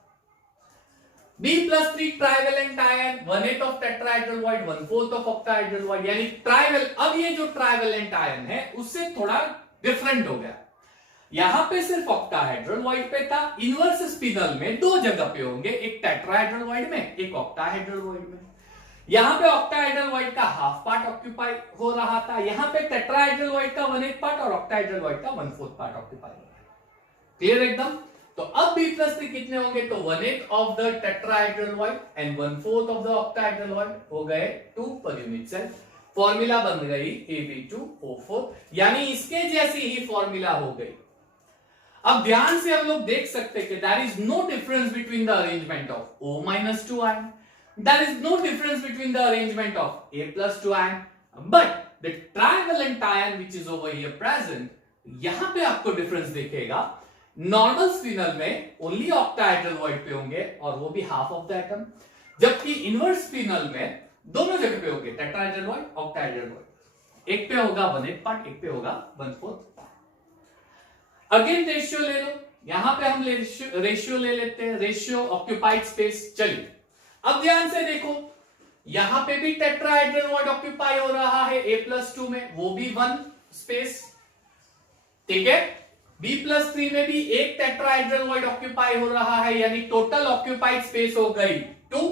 B+3 trivalent ion, 1/8 of tetrahedral void, 1/4 of octahedral void, यानी tribal. अब ये जो ट्राइवेलेंट आयन है उससे थोड़ा डिफरेंट हो गया, यहां पे सिर्फ ऑक्टाहेड्रल वॉइड पे था, इनवर्स स्पिनल में दो जगह पे होंगे, एक टेट्राहेड्रल वॉइड में, एक ऑक्टाहेड्रल वॉइड में। यहां पे ऑक्टाहेड्रल वॉइड का हाफ पार्ट ऑक्यूपाई हो रहा था, यहां पे टेट्राहेड्रल वॉइड का 1/8 पार्ट और ऑक्टाहेड्रल वॉइड का 1/4 पार्ट ऑक्यूपाई हो रहा है। क्लियर एकदम? तो अब B+3 कितने होंगे, तो 1/8 of the tetrahedral void and 1/4 of the octahedral void हो गए 2 पर यूनिट सेल। फॉर्मूला बन गई Ab2O4, यानी इसके जैसी ही फॉर्मूला हो गई। अब ध्यान से हम लोग देख सकते हैं कि there is no difference between the arrangement of O-2 ion, there is no difference between the arrangement of A+2 ion, but the trivalent ion which is over here present, यहां पे आपको डिफरेंस दिखेगा। नॉर्मल स्पिनल में only octahedral void पे होंगे और वो भी हाफ ऑफ द एटम, जबकि इनवर्स स्पिनल में दोनों जगह पे होंगे, टेट्राहेड्रल वॉइड, ऑक्टाहेड्रल वॉइड। एक पे होगा 1/8 पार्ट, एक पे होगा 1/4 पार्ट। अगेन रेशियो ले लो, यहां पे हम रेशियो ले लेते हैं, रेशियो ऑक्यूपाइड स्पेस। चलिए अब ध्यान से देखो, यहां पे भी टेट्राहेड्रल वॉइड ऑक्यूपाई हो रहा है A+2 में, वो भी 1 स्पेस, ठीक है। B+3 में भी एक टेट्राहेड्रल वॉइड ऑक्यूपाई हो रहा है, यानी टोटल ऑक्यूपाइड स्पेस हो गई 2।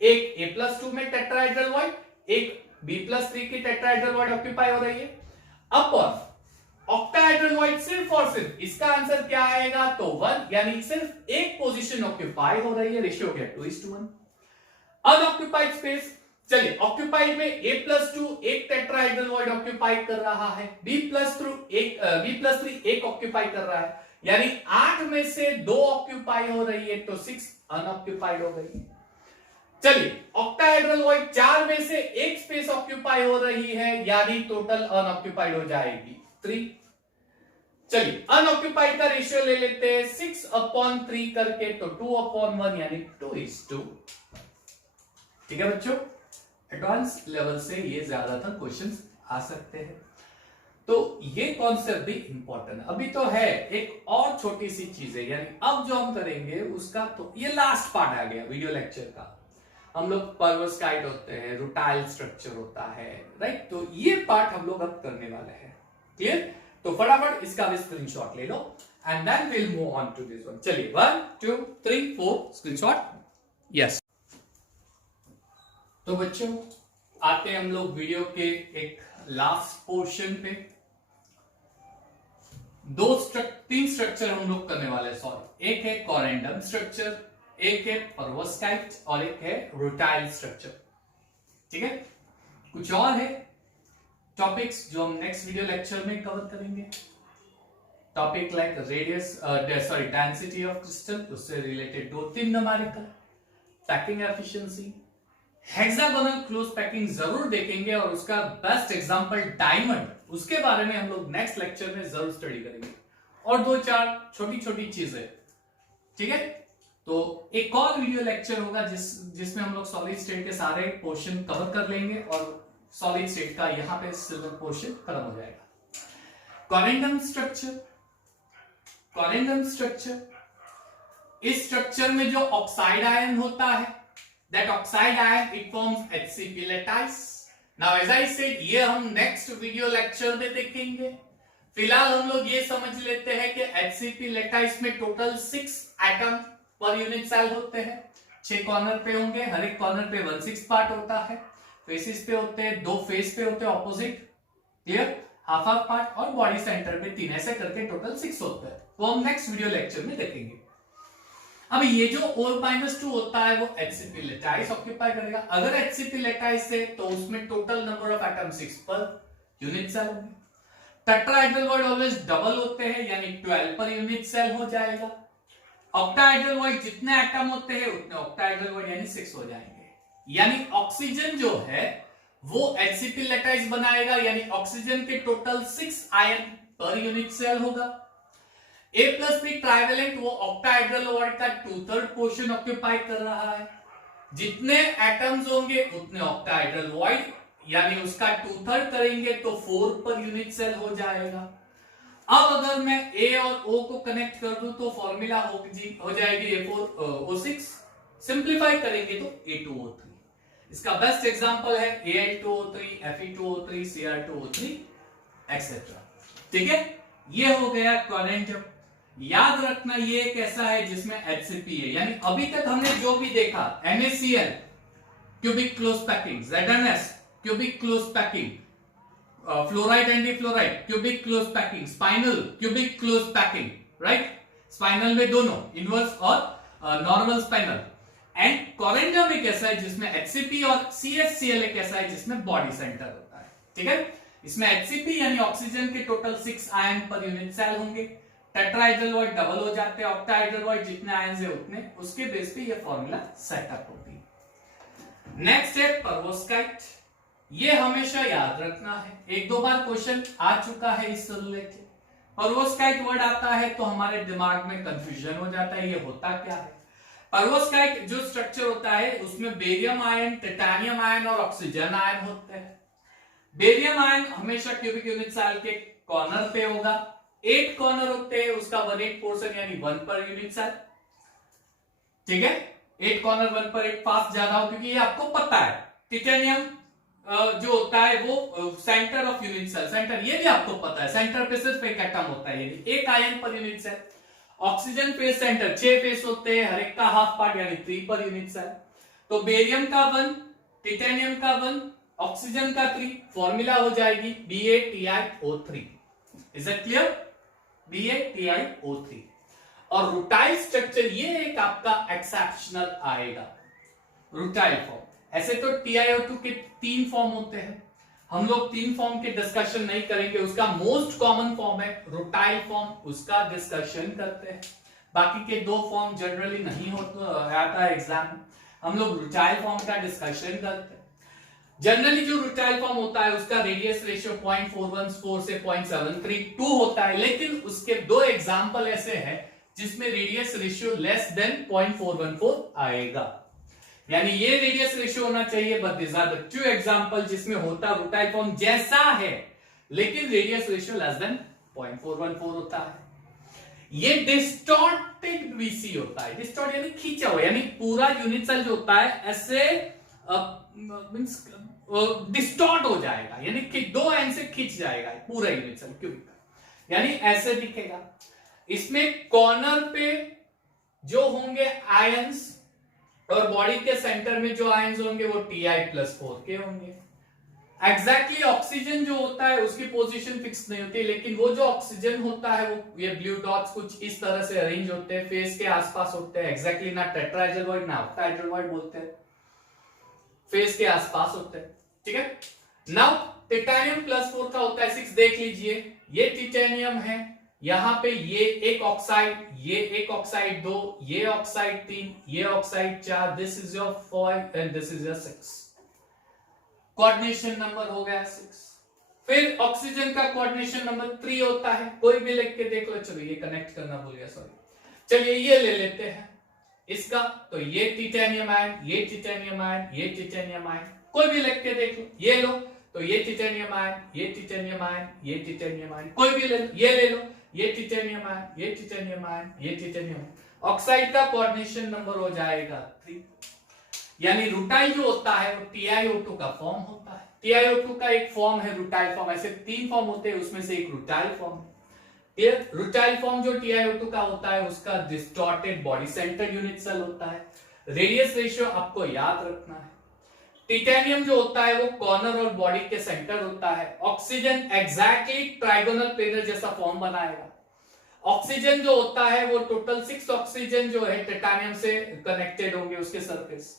एक A+2 में टेट्राहेड्रल वॉइड, एक B+3 की टेट्राहेड्रल वॉइड ऑक्यूपाई हो रही है। अपन ऑक्टाहेड्रल वॉइड सिर्फ और सिर्फ इसका आंसर क्या आएगा, तो 1, यानी सिर्फ एक पोजीशन ऑक्यूपाई हो रही है, रेशियो हो गया 2:1। अनऑक्यूपाइड स्पेस, चलिए ऑक्यूपाइड में A+2 एक टेट्राहेड्रल वॉइड ऑक्यूपाई कर रहा है, B+3 एक ऑक्यूपाई कर रहा है, यानी 8 में से 2 ऑक्यूपाई हो रही है, तो 6 अनऑक्यूपाइड हो गई। चलिए ऑक्टाहेड्रल वॉइड 4 में से एक स्पेस ऑक्यूपाई हो रही है, यानी टोटल अनऑक्यूपाइड हो जाएगी 3। चलिए अनऑक्यूपाइड का रेशियो ले लेते हैं 6/3 करके, तो 2/1, यानी 2:2। ठीक है बच्चों, एडवांस लेवल से ये ज्यादातर क्वेश्चंस आ सकते हैं, तो ये कॉन्सेप्ट भी इंपॉर्टेंट है। अभी तो है एक और छोटी सी चीज है, यानी अब जो हम करेंगे उसका, तो ये लास्ट पार्ट आ गया वीडियो लेक्चर का। हम लोग परवस्काइट होते हैं, रुटाइल स्ट्रक्चर होता है, राइट, तो ये पार्ट हम लोग अब करने वाले हैं। क्लियर? तो फटाफट इसका भी स्क्रीनशॉट ले लो and then will move on to this one. चलिए 1 2 3 4 स्क्रीनशॉट, यस। तो बच्चों आते हैं हम लोग वीडियो के एक लास्ट पोर्शन पे। 3 स्ट्रक्चर हम लोग करने वाले हैं, सॉरी, एक है कोरेंडम स्ट्रक्चर, एक है परवस्काइट और एक है रुटाइल स्ट्रक्चर। ठीक है, कुछ और है टॉपिक्स जो हम नेक्स्ट वीडियो लेक्चर में कवर करेंगे। Topic like radius density of crystal, उससे related 2-3 numerical, packing efficiency, hexagonal close packing जरूर देखेंगे, और उसका बेस्ट एग्जांपल डायमंड, उसके बारे में हम लोग नेक्स्ट लेक्चर में जरूर स्टडी करेंगे, और 2-4 छोटी छोटी चीजें। ठीक है, तो एक और वीडियो लेक्चर होगा जिसमें हम लोग सॉलिड स्टेट के सारे पोर्शन कवर कर लेंगे, और सॉलिड स्टेट का यहां पे सिल्वर पोर्शन खत्म हो जाएगा। कोरेंडम स्ट्रक्चर, इस स्ट्रक्चर में जो ऑक्साइड आयन होता है, that oxide ion it forms HCP lattice. Now as I said, ये हम नेक्स्ट वीडियो लेक्चर में देखेंगे। फिलहाल हम लोग ये समझ लेते हैं कि HCP lattice में total 6 atom per unit cell होते हैं, 6 कॉर्नर पे होंगे, हर एक कॉर्नर पे 1/6 पार्ट होता है, फेसेस पे होते हैं, 2 फेस पे होते हैं ऑपोजिट, क्लियर, हाफ पार्ट, और बॉडी सेंटर पे 3, ऐसे करके टोटल 6 होते हैं। वो हम नेक्स्ट वीडियो लेक्चर में देखेंगे। अब ये जो O-2 होता है वो HCP lattice ऑक्यूपाई करेगा। अगर HCP lattice है तो उसमें total number of atom 6 per unit cell होंगे। टेट्राहेड्रल वॉइड ऑलवेज डबल होते हैं, यानी 12 पर यूनिट सेल हो जाएगा। ऑक्टाहेड्रल वॉइड जितने एटम होते हैं उतने ऑक्टाहेड्रल वॉइड यानी 6 हो जाएंगे। यानी ऑक्सीजन जो है वो HCP लैटाइस बनाएगा, यानी ऑक्सीजन के total 6 ion per unit cell होगा। A+3 ट्राइवेलेंट वो ऑक्टाहेड्रल वॉइड का 2/3 पोर्शन ऑक्यूपाई कर रहा है। जितने एटम्स होंगे उतने ऑक्टाहेड्रल वॉइड, यानी उसका 2/3 करेंगे तो 4 पर यूनिट सेल हो जाएगा। अब अगर मैं A और O को कनेक्ट कर दूं तो फॉर्मूला हो जाएगी A4O6। सिंप्लीफाई करेंगे तो A2O3। इसका बेस्ट एग्जांपल है Al2O3, Fe2O3, Cr2O3 एक्सेट्रा। ठीक है, ये हो गया कॉरेंटम। याद रखना ये एक ऐसा है जिसमें HCP है, यानी अभी तक हमने जो भी देखा NaCl cubic close packing, ZnS cubic close packing, fluoride antifluoride cubic close packing, spinel cubic close packing, right. Spinel में दोनों इनवर्स और नॉर्मल स्पाइनल। एंड कॉरेंटम एक ऐसा है जिसमें HCP और CHCl एक ऐसा है जिसमें बॉडी सेंटर होता है। ठीक है, इसमें HCP यानी ऑक्सीजन के total 6 ion per unit cell होंगे। टेट्राहेड्रल वॉइड डबल हो जाते हैं, ऑक्टाहेड्रल वॉइड जितने आयन है उतने, उसके बेस पे ये फॉर्मूला सेटअप होती है। नेक्स्ट है पेरोव्स्काइट। ये हमेशा याद रखना है, एक दो बार क्वेश्चन आ चुका है इससे रिलेटेड। पेरोव्स्काइट वर्ड आता है तो हमारे दिमाग में कंफ्यूजन हो जाता है, ये होता क्या है। पेरोव्स्काइट जो स्ट्रक्चर होता है उसमें बेरियम आयन, टाइटेनियम आयन और ऑक्सीजन आयन होते हैं। बेरियम आयन हमेशा क्यूबिक यूनिट सेल के कॉर्नर पे होगा। 8 कॉर्नर होते हैं, उसका 1/8 पोर्शन यानी 1 पर यूनिट सेल। ठीक है, 8 कॉर्नर 1 पर 8 फास्ट ज्यादा हो, क्योंकि ये आपको पता है। टाइटेनियम जो होता है वो centre of unit cell, centre ये भी आपको पता है, सेंटर पे सिर्फ एक एटम होता है, यानी 1 ion per unit cell. Oxygen face centre 6 face होते हैं, हर एक का हाफ पार्ट यानी 3 पर यूनिट सेल। तो बेरियम का 1, टाइटेनियम का 1, ऑक्सीजन का 3, फॉर्मूला हो जाएगी BaTiO3। Is it clear? BaTiO3। और रूटाइल स्ट्रक्चर ये एक आपका एक्सेप्शनल आएगा, रूटाइल फॉर्म। ऐसे तो TiO2 के 3 फॉर्म होते हैं, हम लोग 3 फॉर्म के डिस्कशन नहीं करेंगे। उसका मोस्ट कॉमन फॉर्म है रूटाइल फॉर्म, उसका डिस्कशन करते हैं। बाकी के 2 फॉर्म जनरली नहीं होता आता है एग्जाम में, हम लोग रूटाइल फॉर्म का डिस्कशन करते हैं। जनरली जो रूटाइल फॉर्म होता है उसका रेडियस रेशियो 0.414 से 0.732 होता है, लेकिन उसके 2 एग्जांपल ऐसे हैं जिसमें रेडियस रेशियो लेस देन 0.414 आएगा। यानी ये रेडियस रेशियो होना चाहिए, but this are the 2 example जिसमें होता रूटाइल फॉर्म जैसा है लेकिन रेडियस रेशियो लेस देन 0.414 होता है। ये डिस्टॉर्टेड वीसी होता है, डिस्टॉर्ट यानी खींचा हुआ, यानी पूरा यूनिट सेल जो होता है ऐसे मींस डिस्टॉर्ट हो जाएगा, यानी कि 2 एंड से खींच जाएगा पूरा यूनिट सेल क्यूबिक, यानी ऐसे दिखेगा। इसमें कॉर्नर पे जो होंगे आयंस और बॉडी के सेंटर में जो आयंस होंगे वो Ti+4 के होंगे। एग्जैक्टली ऑक्सीजन जो होता है उसकी पोजीशन फिक्स नहीं होती, लेकिन वो जो ऑक्सीजन होता है वो ये ब्लू डॉट्स कुछ इस तरह से अरेंज होते हैं, फेस के आसपास होते हैं। एग्जैक्टली ना टेट्राहेड्रल वॉइड ना ऑक्टाहेड्रल वॉइड बोलते हैं, फेस के आसपास होते हैं। ठीक है, नाउ टाइटेनियम+4 का होता है 6। देख लीजिए, ये टाइटेनियम है, यहां पे ये एक ऑक्साइड, ये एक ऑक्साइड 2, ये ऑक्साइड 3, ये oxide 4, this is your 5 and this is your 6। Coordination number हो गया 6। फिर ऑक्सीजन का कोऑर्डिनेशन नंबर 3 होता है, कोई भी लिख के देख लो। चलो ये कनेक्ट करना भूल गया, सॉरी। चलिए ये ले लेते हैं इसका, तो ये टाइटेनियम आयन, ये टाइटेनियम आयन, ये टाइटेनियम आयन, कोई भी लिख के देख लो। ये लो तो ये टाइटेनियम आयन, ये टाइटेनियम आयन, ये टाइटेनियम आयन, कोई भी ले लो। ये ले लो, ये टाइटेनियम आयन, ये टाइटेनियम आयन, ये टाइटेनियम। ऑक्साइड का कोऑर्डिनेशन नंबर हो जाएगा 3। यानी रूटाइल जो होता है वो TiO2 का फॉर्म होता है। TiO2 का एक फॉर्म है रूटाइल फॉर्म, ऐसे 3 फॉर्म होते हैं, उसमें से एक रूटाइल फॉर्म है। क्लियर? रूटाइल फॉर्म जो TiO2 का होता है उसका distorted body centre unit cell होता है। रेडियस रेशियो आपको याद रखना है। टाइटेनियम जो होता है वो कॉर्नर और बॉडी के सेंटर होता है। ऑक्सीजन एग्जैक्टली ट्राइगोनल प्लेनर जैसा फॉर्म बनाएगा। ऑक्सीजन जो होता है वो टोटल 6 ऑक्सीजन जो है टाइटेनियम से कनेक्टेड होंगे उसके सरफेस,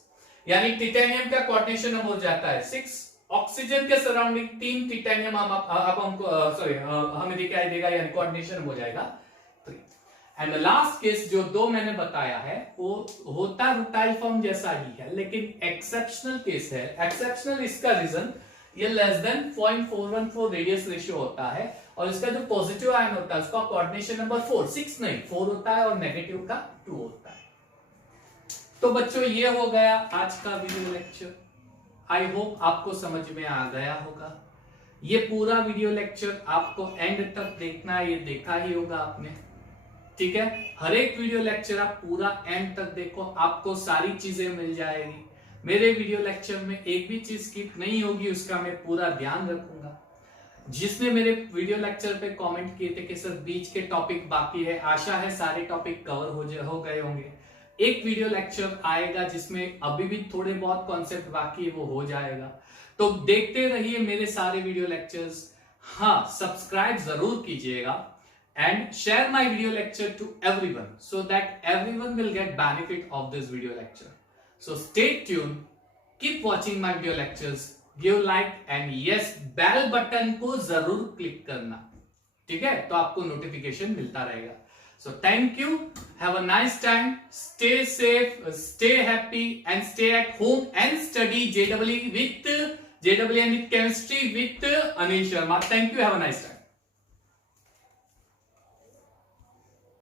यानी टाइटेनियम का कोऑर्डिनेशन नंबर हो जाता है 6। ऑक्सीजन के सराउंडिंग 3 टाइटेनियम अब हमको सॉरी हमें दिखाई देगा, यानी कोऑर्डिनेशन हो जाएगा 3। एंड द लास्ट केस जो दो मैंने बताया है वो होता रुटाइल फॉर्म जैसा ही है, लेकिन एक्सेप्शनल केस है। एक्सेप्शनल इसका रीजन ये लेस देन 0.414 रेडियस रेशियो होता है, और इसका जो पॉजिटिव आयन होता है उसका कोऑर्डिनेशन नंबर 4, 6 नहीं 4 होता है, और नेगेटिव का 2 होता है। तो बच्चों ये हो गया आज का वीडियो लेक्चर। आई होप आपको समझ में आ गया होगा। ये पूरा वीडियो लेक्चर आपको एंड तक देखना है, ये देखा ही होगा आपने, ठीक है। हर एक वीडियो लेक्चर आप पूरा एंड तक देखो, आपको सारी चीजें मिल जाएगी। मेरे वीडियो लेक्चर में एक भी चीज स्किप नहीं होगी, उसका मैं पूरा ध्यान रखूंगा। जिसने मेरे वीडियो लेक्चर पे कमेंट किए थे कि सर बीच के टॉपिक बाकी है, आशा है सारे टॉपिक कवर हो गए होंगे। एक वीडियो लेक्चर आएगा जिसमें अभी भी थोड़े बहुत कॉन्सेप्ट बाकी है, वो हो जाएगा। तो देखते रहिए मेरे सारे वीडियो लेक्चर्स। हाँ, सब्सक्राइब जरूर कीजिएगा and share my video lecture to everyone so that everyone will get benefit of this video lecture. So stay tuned, keep watching my video lectures, give like and yes bell button को जरूर click करना, ठीक है, तो आपको notification मिलता रहेगा। So thank you, have a nice time, stay safe, stay happy and stay at home and study JEE with chemistry with Anil Sharma. Thank you, have a nice time.